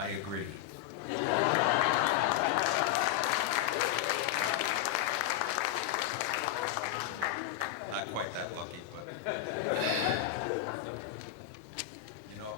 I agree. Not quite that lucky, but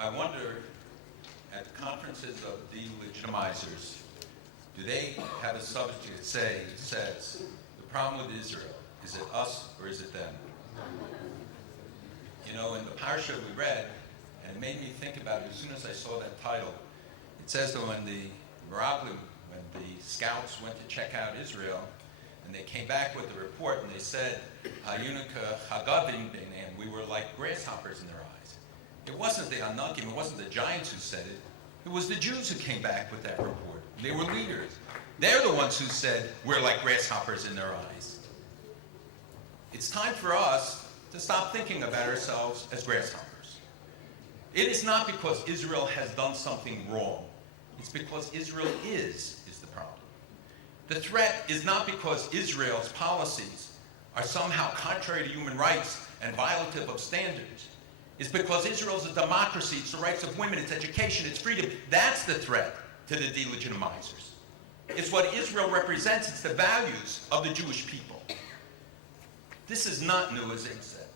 I wonder at conferences of de-legitimizers, do they have a subject that says the problem with Israel, is it us or is it them? In the parsha we read, and it made me think about it as soon as I saw that title. It says that when the scouts went to check out Israel, and they came back with the report, and they said, "Hayunika hagavim b'neihem," we were like grasshoppers in their eyes. It wasn't the Anakim, it wasn't the giants who said it. It was the Jews who came back with that report. They were leaders. They're the ones who said, we're like grasshoppers in their eyes. It's time for us to stop thinking about ourselves as grasshoppers. It is not because Israel has done something wrong. It's because Israel is the problem. The threat is not because Israel's policies are somehow contrary to human rights and violative of standards. It's because Israel's a democracy, it's the rights of women, it's education, it's freedom. That's the threat to the de-legitimizers. It's what Israel represents, it's the values of the Jewish people. This is not new, as Zig said.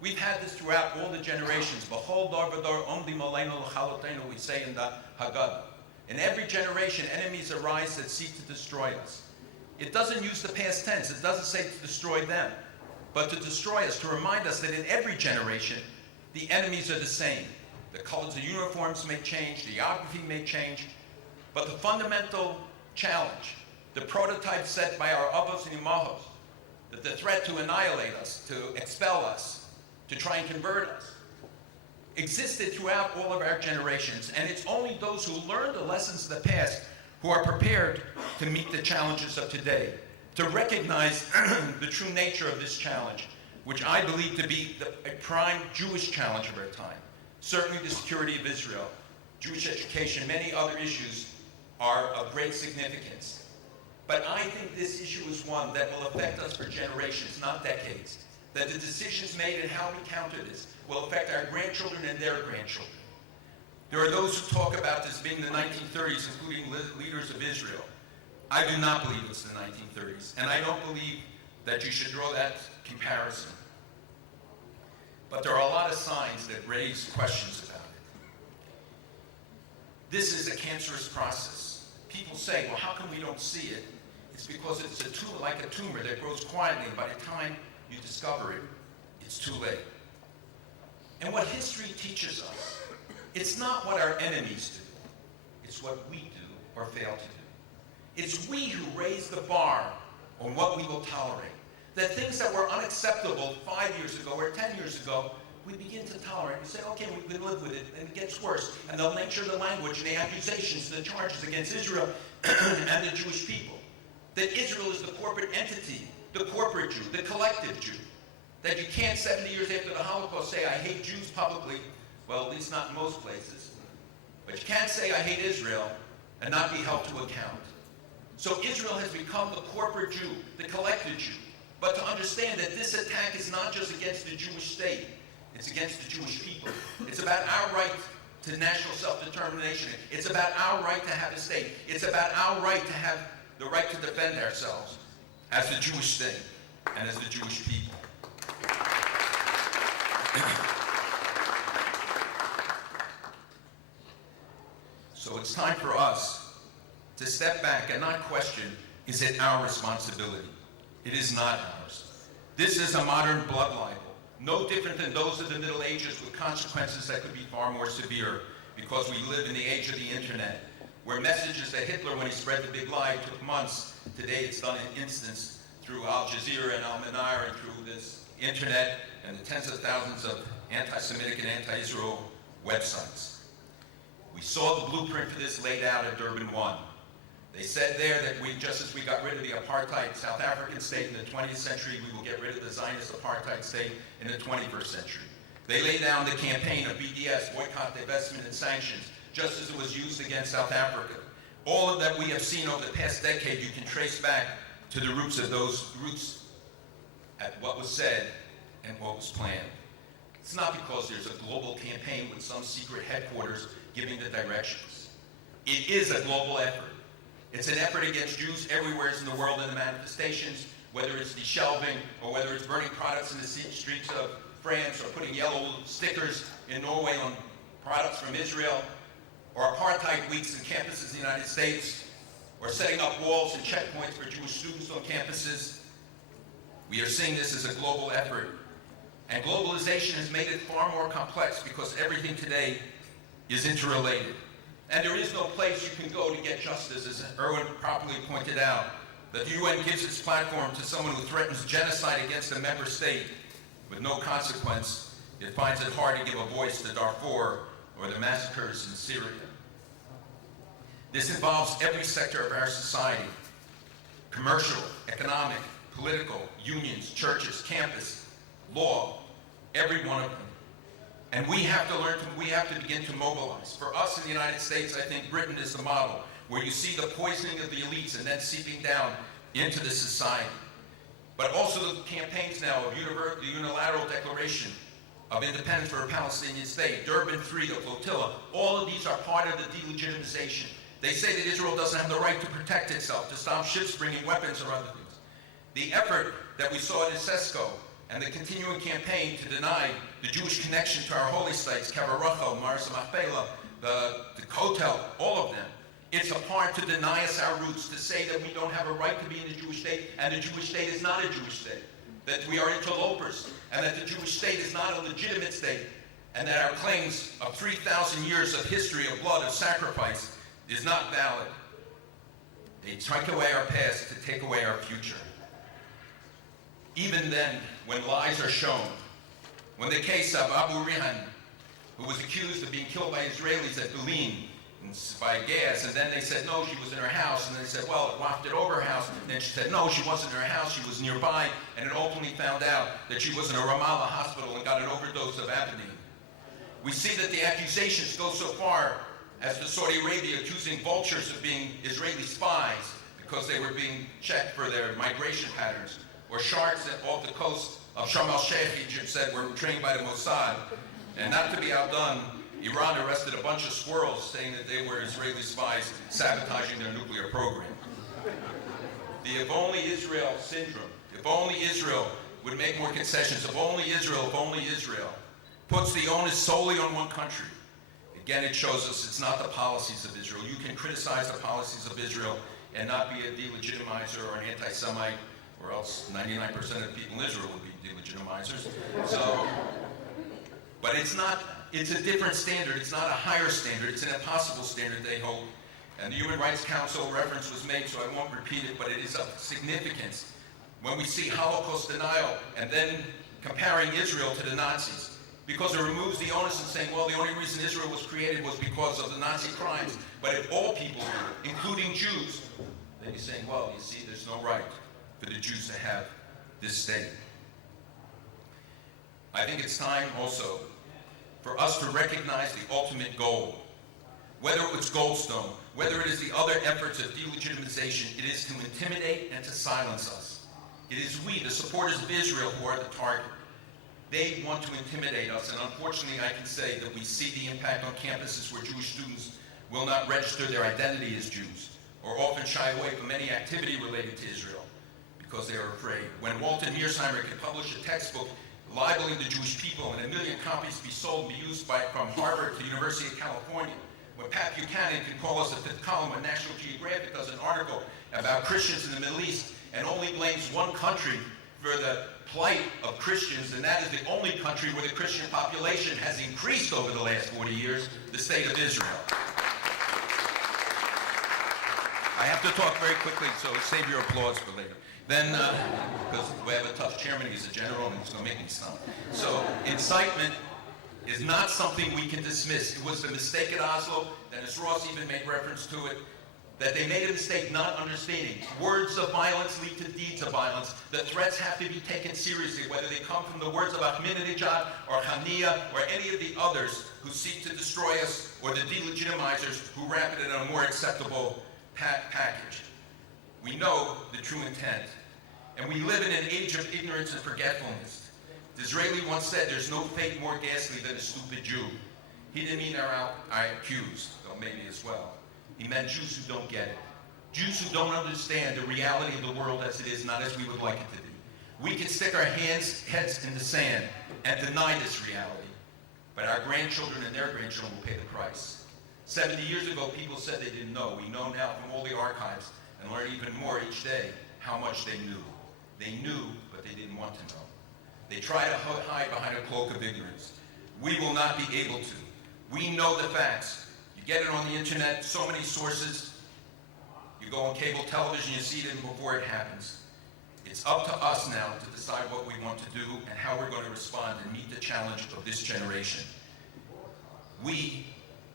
We've had this throughout all the generations. B'chol dor v'dor omdim aleinu l'chalotenu, we say in the Haggadah. In every generation, enemies arise that seek to destroy us. It doesn't use the past tense. It doesn't say to destroy them, but to destroy us, to remind us that in every generation, the enemies are the same. The colors of uniforms may change, geography may change, but the fundamental challenge, the prototype set by our avos and imahos, that the threat to annihilate us, to expel us, to try and convert us, existed throughout all of our generations, and it's only those who learned the lessons of the past who are prepared to meet the challenges of today, to recognize the true nature of this challenge, which I believe to be a prime Jewish challenge of our time. Certainly the security of Israel, Jewish education, many other issues are of great significance. But I think this issue is one that will affect us for generations, not decades. That the decisions made and how we counter this will affect our grandchildren and their grandchildren. There are those who talk about this being the 1930s, including leaders of Israel. I do not believe it's the 1930s, and I don't believe that you should draw that comparison. But there are a lot of signs that raise questions about it. This is a cancerous process. People say, well, how come we don't see it? It's because it's like a tumor that grows quietly, and by the time you discover it, it's too late. And what history teaches us, it's not what our enemies do, it's what we do or fail to do. It's we who raise the bar on what we will tolerate. That things that were unacceptable 5 years ago or 10 years ago, we begin to tolerate. We say, okay, we can live with it, and it gets worse. And the nature of the language and the accusations, the charges against Israel and the Jewish people. That Israel is the corporate entity, the corporate Jew, the collective Jew. That you can't, 70 years after the Holocaust, say, I hate Jews publicly. Well, at least not in most places. But you can't say, I hate Israel, and not be held to account. So Israel has become the corporate Jew, the collective Jew. But to understand that this attack is not just against the Jewish state, it's against the Jewish people. It's about our right to national self-determination. It's about our right to have a state. It's about our right to have the right to defend ourselves as the Jewish state and as the Jewish people. So it's time for us to step back and not question, is it our responsibility? It is not ours. This is a modern blood libel, no different than those of the Middle Ages, with consequences that could be far more severe, because we live in the age of the internet, where messages that Hitler, when he spread the big lie, took months. Today it's done in instants through Al Jazeera and Al Manar and through this internet and the tens of thousands of anti-Semitic and anti-Israel websites. We saw the blueprint for this laid out at Durban 1. They said there that just as we got rid of the apartheid South African state in the 20th century, we will get rid of the Zionist apartheid state in the 21st century. They laid down the campaign of BDS, boycott, divestment, and sanctions, just as it was used against South Africa. All of that we have seen over the past decade, you can trace back to the roots of those roots at what was said and what was planned. It's not because there's a global campaign with some secret headquarters giving the directions. It is a global effort. It's an effort against Jews everywhere in the world in the manifestations, whether it's de-shelving or whether it's burning products in the streets of France or putting yellow stickers in Norway on products from Israel, or apartheid weeks in campuses in the United States, or setting up walls and checkpoints for Jewish students on campuses. We are seeing this as a global effort. And globalization has made it far more complex because everything today is interrelated. And there is no place you can go to get justice, as Irwin properly pointed out, that the UN gives its platform to someone who threatens genocide against a member state with no consequence. It finds it hard to give a voice to Darfur or the massacres in Syria. This involves every sector of our society: commercial, economic, political, unions, churches, campus, law, every one of them. And we have to begin to mobilize. For us in the United States, I think Britain is the model, where you see the poisoning of the elites and then seeping down into the society. But also the campaigns now of the unilateral declaration of independence for a Palestinian state, Durban III, the flotilla, all of these are part of the de-legitimization. They say that Israel doesn't have the right to protect itself, to stop ships bringing weapons or other things. The effort that we saw at ISESCO and the continuing campaign to deny the Jewish connection to our holy sites, Kever Rachel, Maris Machpelah, the Kotel, all of them, it's a part to deny us our roots, to say that we don't have a right to be in the Jewish state, and the Jewish state is not a Jewish state, that we are interlopers, and that the Jewish state is not a legitimate state, and that our claims of 3,000 years of history, of blood, of sacrifice, is not valid. They take away our past to take away our future. Even then, when lies are shown, when the case of Abu Rihan, who was accused of being killed by Israelis at Berlin by gas, and then they said, no, she was in her house, and they said, well, it wafted over her house, and then she said, no, she wasn't in her house, she was nearby, and it ultimately found out that she was in a Ramallah hospital and got an overdose of Avenine. We see that the accusations go so far as to Saudi Arabia accusing vultures of being Israeli spies because they were being checked for their migration patterns, or sharks off the coast of Sharm el-Sheikh, Egypt, said were trained by the Mossad. And not to be outdone, Iran arrested a bunch of squirrels saying that they were Israeli spies sabotaging their nuclear program. The if only Israel syndrome, if only Israel would make more concessions, if only Israel puts the onus solely on one country. Again, it shows us it's not the policies of Israel. You can criticize the policies of Israel and not be a delegitimizer or an anti-Semite, or else 99% of the people in Israel would be delegitimizers. So, but it's not, it's a different standard. It's not a higher standard. It's an impossible standard, they hope. And the Human Rights Council reference was made, so I won't repeat it, but it is of significance. When we see Holocaust denial and then comparing Israel to the Nazis, because it removes the onus and saying, well, the only reason Israel was created was because of the Nazi crimes. But if all people do, including Jews, then you're saying, well, you see, there's no right for the Jews to have this state. I think it's time also for us to recognize the ultimate goal. Whether it's Goldstone, whether it is the other efforts of delegitimization, it is to intimidate and to silence us. It is we, the supporters of Israel, who are the target. They want to intimidate us, and unfortunately I can say that we see the impact on campuses where Jewish students will not register their identity as Jews, or often shy away from any activity related to Israel because they are afraid. When Walter Mearsheimer could publish a textbook libeling the Jewish people and 1 million copies be sold and be used from Harvard to the University of California, when Pat Buchanan can call us the fifth column when National Geographic does an article about Christians in the Middle East and only blames one country for the plight of Christians, and that is the only country where the Christian population has increased over the last 40 years, the state of Israel. I have to talk very quickly, so save your applause for later. Then, because we have a tough chairman, he's a general, and he's going to make me stop. So, incitement is not something we can dismiss. It was the mistake at Oslo. Dennis Ross even made reference to it, that they made a mistake not understanding. Words of violence lead to deeds of violence. The threats have to be taken seriously, whether they come from the words of Ahmadinejad or Hania or any of the others who seek to destroy us, or the delegitimizers who wrap it in a more acceptable package. We know the true intent. And we live in an age of ignorance and forgetfulness. Disraeli once said, there's no fate more ghastly than a stupid Jew. He didn't mean our IQs, though maybe as well. He meant Jews who don't get it. Jews who don't understand the reality of the world as it is, not as we would like it to be. We can stick our heads in the sand and deny this reality, but our grandchildren and their grandchildren will pay the price. 70 years ago, people said they didn't know. We know now from all the archives and learn even more each day how much they knew. They knew, but they didn't want to know. They try to hide behind a cloak of ignorance. We will not be able to. We know the facts. You get it on the internet, so many sources. You go on cable television, you see them before it happens. It's up to us now to decide what we want to do and how we're going to respond and meet the challenge of this generation. We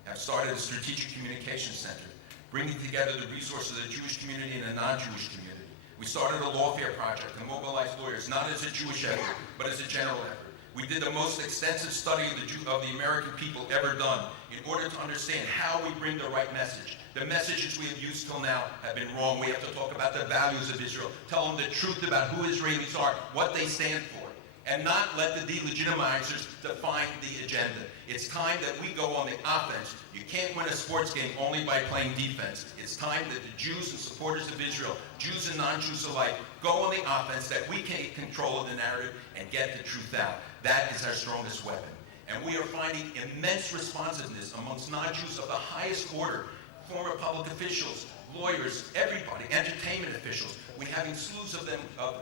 have started a strategic communication center, bringing together the resources of the Jewish community and the non-Jewish community. We started a lawfare project and mobilized lawyers, not as a Jewish effort, but as a general effort. We did the most extensive study of the American people ever done in order to understand how we bring the right message. The messages we have used till now have been wrong. We have to talk about the values of Israel, tell them the truth about who Israelis are, what they stand for, and not let the de-legitimizers define the agenda. It's time that we go on the offense. You can't win a sports game only by playing defense. It's time that the Jews and supporters of Israel, Jews and non-Jews alike, go on the offense, that we can take control of the narrative and get the truth out. That is our strongest weapon. And we are finding immense responsiveness amongst non-Jews of the highest order, former public officials, lawyers, everybody, entertainment officials. We're having slews of them, of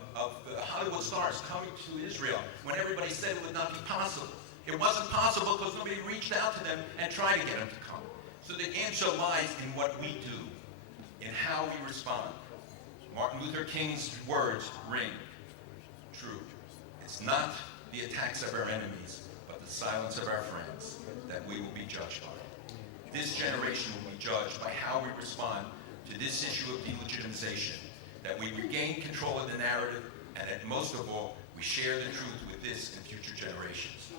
Hollywood stars coming to Israel when everybody said it would not be possible. It wasn't possible because nobody reached out to them and tried to get them to come. So the answer lies in what we do, in how we respond. Martin Luther King's words ring true. It's not the attacks of our enemies, but the silence of our friends that we will be judged by. This generation will be judged by how we respond to this issue of de-legitimization, that we regain control of the narrative, and that most of all, we share the truth with this and future generations.